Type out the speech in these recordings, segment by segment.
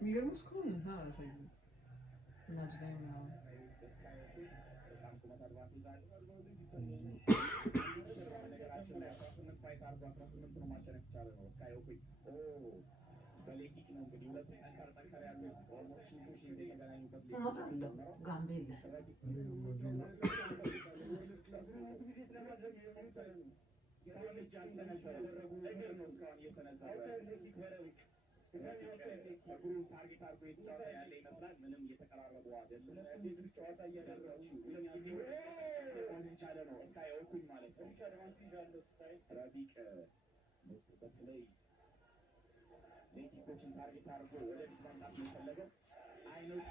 የሚገርመው እስካሁን አላሳዩም እናት ላይ ምናምን እግሩን ታርጌት አድርጎ የተጫወተ ያለ ይመስላል። ምንም እየተቀራረቡ አይደለም። አዲስ ጨዋታ እያደረጋችሁ ጊዜ ቻለ ነው ስካይ ኦኩኝ ማለት ነው። ረቢቅ በተለይ ሌቲኮችን ታርጌት አድርጎ ወደፊት ማምጣት የፈለገው አይኖቹ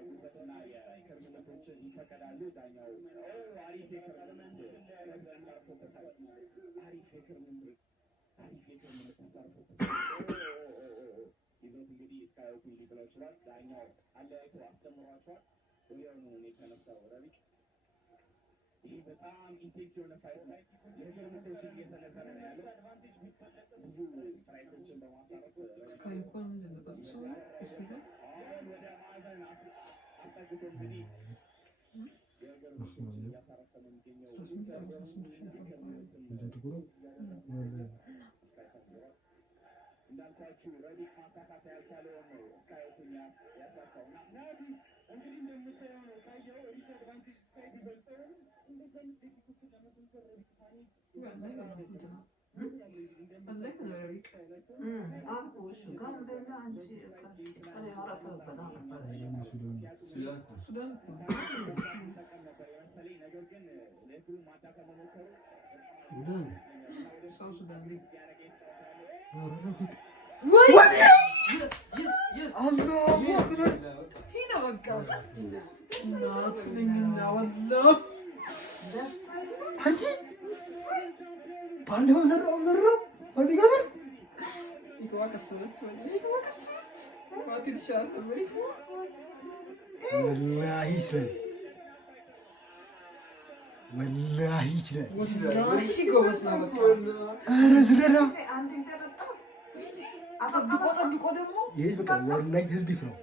የጉበትና የክርምነቶችን ይፈቀዳሉ። ዳኛው አሪፍ የክርምነት ተሳርፎበታል። አሪፍ የክርምነት ተሳርፎበታል። ይዘት እንግዲህ እስካሁን ሊብለው ይችላል። ዳኛው አለያይቶ አስተምሯቸዋል። ወዲያውኑ የተነሳው ረቢቅ ይህ በጣም ኢንቴንስ የሆነ ፋይት ላይ የክርምቶችን እየሰነዘረ ነው ያለው። ብዙ ስትራይኮችን በማሳረፍ እስካሁን እንደነበረው ወደ ማዕዘን አስጠግቶ እንግዲህ የክርምቶችን እያሳረፈ ነው የሚገኘው። እንዳልኳችሁ ረቢቅ ማሳካት ያልቻለውን ነው እስካሁን ያሳካው እና እንግዲህ እንደምታየው ነው ታየው ሪች አድቫንቴጅ ስካይ ቢበልጠው እንደዚህ አይነት ቴክኒኮችን ለመሰንዘር ረቢቅ ሳኒ ባለፈው ዘራው ወዲጋር ይዋከሰች ማቲልሻ ተበሪ ወላሂ ይችላል ወላሂ ጎበዝ ነው። ኧረ ዝረራ አጠብቆ ደግሞ ይሄ በቃ ወላሂ ህዝብ ይፍረው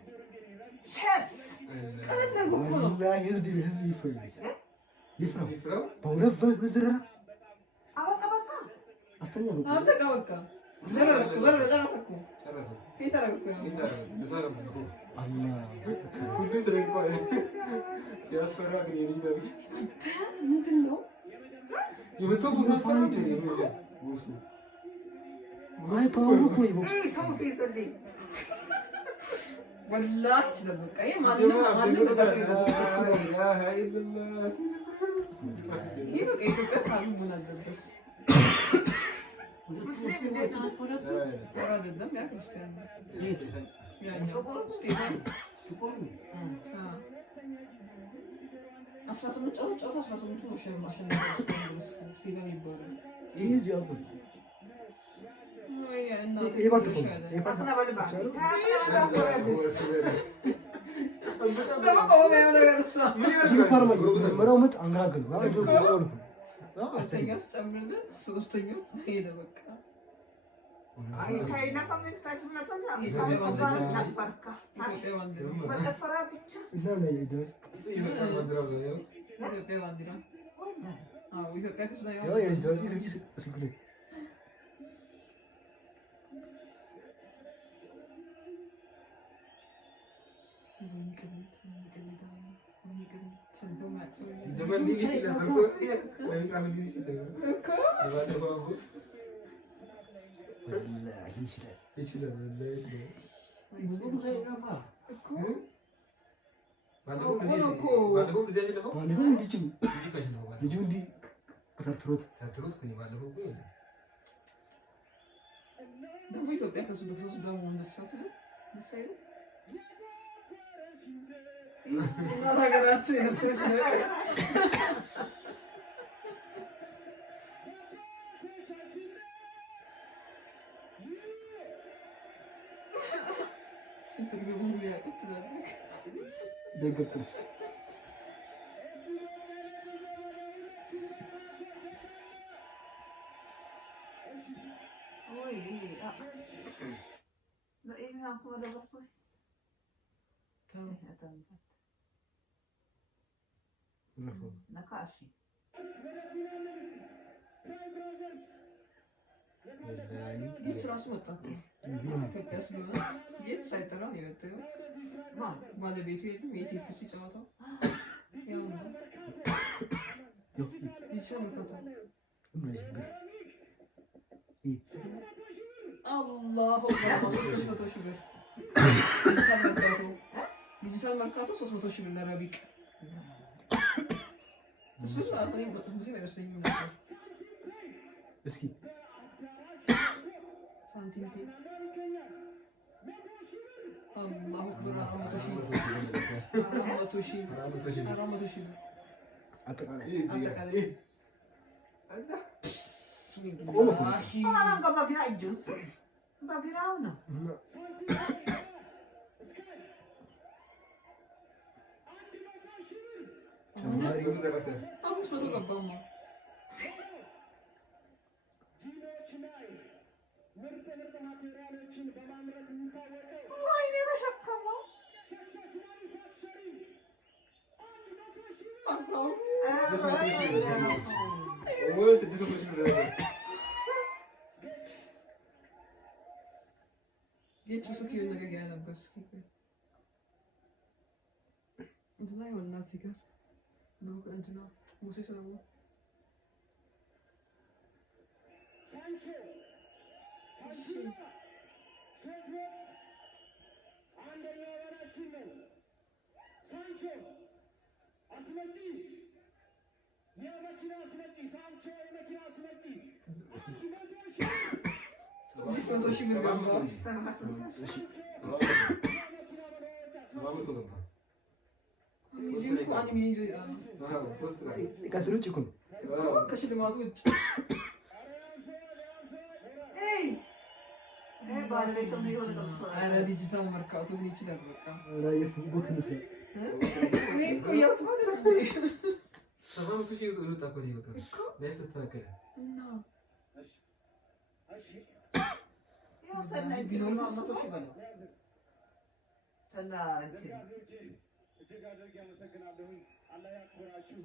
ወላሂ ህዝብ ይፍረው በሁለት በዝረራ አስተኛ በቃ ሲያስፈራ ግን ምንድን ነው ወላሂ ይችላል። በቃ ይሄ ማንም ይሄ በቃ ኢትዮጵያ ካሉ ምን አለበት አይደለም ያ ክርስቲያን አስራ ስምንት ጨዋታ 18 ስቲቨን ይባላል። ሶስተኛው ሄደ በቃ ደግሞ ኢትዮጵያ ከሱ ደግሞ እንደሰት ነው መሰለኝ እና ሀገራችን የፍርድ ነው ደግርትሽ የት ራሱ መጣ ኢትዮጵያ ስለሆነ የት ሳይጠራ ነው የመጣው። ባለቤቱ የለም። የኢቲኤፍሲ ጨዋታው ያው ነው። አላሁ ዲጂታል መርካቶ 300 ሺህ ብር ለረቢቅ እሱ ብዙ አይመስለኝም ነበር። እስኪ ሳንቲም አላሁ አክበር 400 ሺህ አጠቃላይ ምርጥ ማቴሪያሎችን በማምረት የሚታወቀው ወይኔ በሸከመው ሰክሰስ ማኑፋክቸሪንግ 100 ሺህ የጭሱት የሆነ ነገር ነበር። እስኪ እንትና ይሆንና እዚህ ጋር ነው እንትና ሙሴ ሰለሞን ሳንቾ ሳንቾና ሴትወክስ አንደኛ ወራችን ነው። ሳንቾ አስመጪ የመኪና አስመጪ ሳንቾ የመኪና አስመጪ 600 ሺህ ብር ገባ። ከሽልማቱ ውጭ ኧረ ዲጂታል መርካቶ ምን ይችላል? በቃ እኔ እኮ እያልኩ ማለት ነው። እጅግ አድርጌ አመሰግናለሁኝ። አላህ ያክብራችሁ።